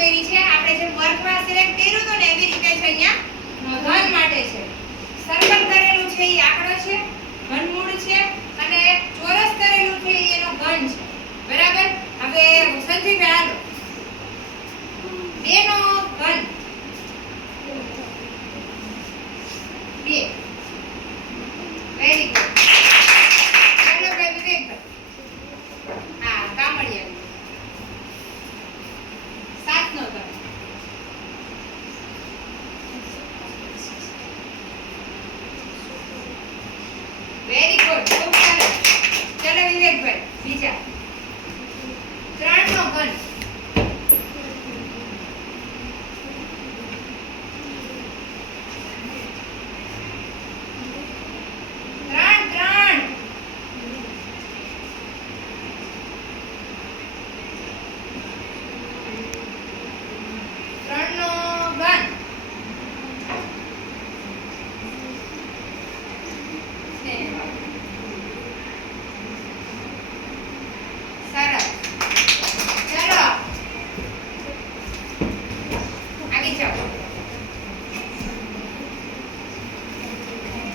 કરી છે આપણે જે વર્ગમાં સિલેક્ટ કર્યું તો ને એવી રીતે છે અહીંયા ઘન માટે છે સર્કલ કરેલું છે એ આંકડો છે ઘનમૂળ છે અને ચોરસ કરેલું છે એનો ઘન છે બરાબર હવે સંજીભાઈ હાલો 2 નો ઘન 2 વેરી ગુડ ચાલો ભાઈ વિવેકભાઈ હા કામળિયા 7 નો ઘન વેરી ગુડ ખૂબ સરસ ચલો વિવેકભાઈ બીજા 3 નો ઘન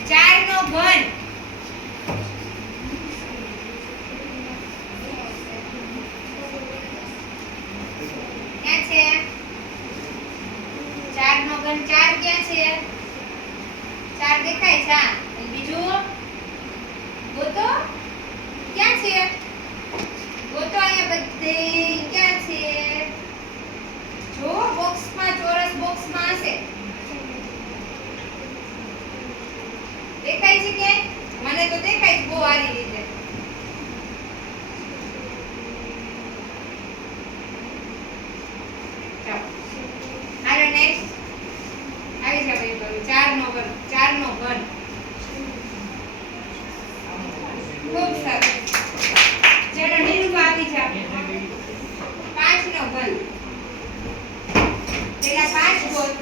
4 નો ઘન ક્યાં છે 4 નો ઘન 4 ક્યાં છે 4 દેખાય છે અને બીજું ગોતો ક્યાં છે ગોતો અહીંયા બધે ક્યાં છે જો બોક્સમાં ચોરસ બોક્સમાં હશે દેખાય છે કે મને તો દેખાય છે બહુ સારી રીતે ચાલો હાલો નેક્સ્ટ આવી જાવ એ કરું 4 નો ઘન ખૂબ સરસ ચલો નીરુ આવી જાવ 5 નો ઘન પેલા 5 ગોત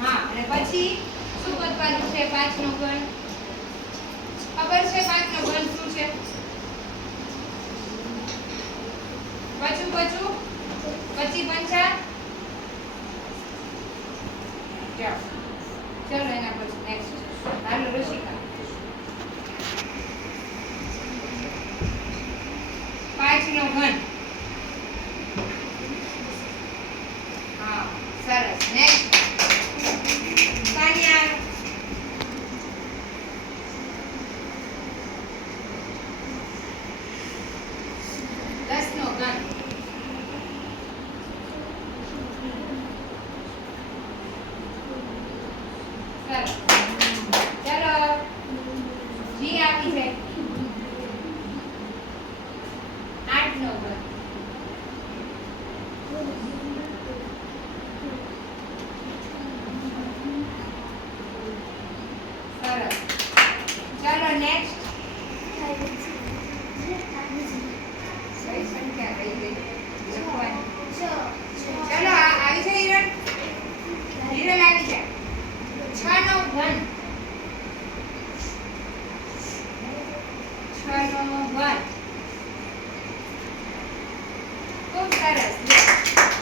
હા અને પછી શું કરવાનું છે 5 નો ઘન ખબર છે 5 નો ઘન શું છે પછી પંચા જાઓ ચલો એના પછી નેક્સ્ટ હાલો ઋષિકા 5 નો ઘન હા સરસ નેક્સ્ટ સાનિયા 10 નો ઘન સરસ ચલો જી આપી છે 8 નો ઘન સરસ ચલો નેક્સ્ટ સહી સંખ્યા કઈ ગઈ લખવાની ચલો આવી છે હિરણ આવી જાય 6 નો ઘન 6 નો ઘન ખૂબ સરસ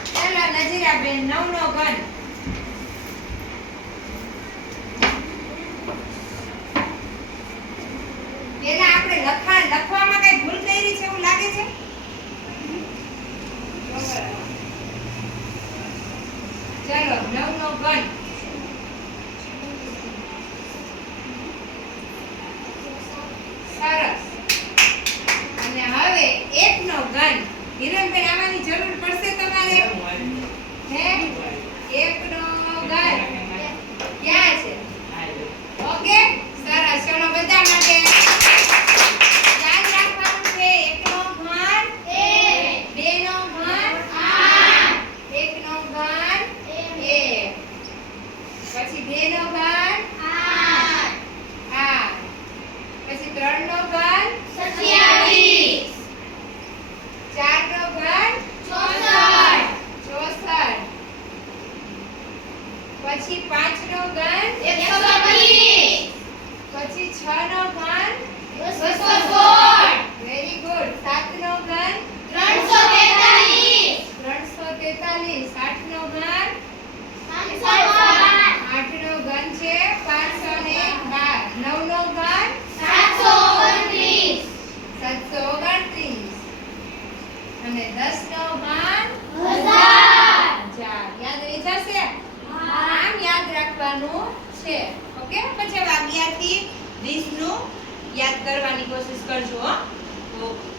ચલો નજીરાબેન 9 નો ઘન પેલા આપણે લખવામાં કઈ ભૂલ કરી છે એવું લાગે છે ચલો 9 નો ઘન સરસ અને હવે 1 નો ઘન હિરણબેન આમાંની જરૂર પડશે તમારે હે 1 નો ઘન ક્યાં છે ઓકે સરસ ચલો બધા માટે યાદ રાખવાનું છે 1 નો ઘન 2 નો ઘન 1 નો ઘન 1 પછી 2 નો ઘન 8 પછી 3 નો ઘન 27 4 નો ઘન 64 પછી 5 નો ઘન 120 પછી 6 નો ઘન અને 10 નો ઘન 1000 યાદ રહી જશે આમ યાદ રાખવાનું છે ઓકે પછી હવે 11 થી 20 નું યાદ કરવાની કોશિશ કરજો હો ઓકે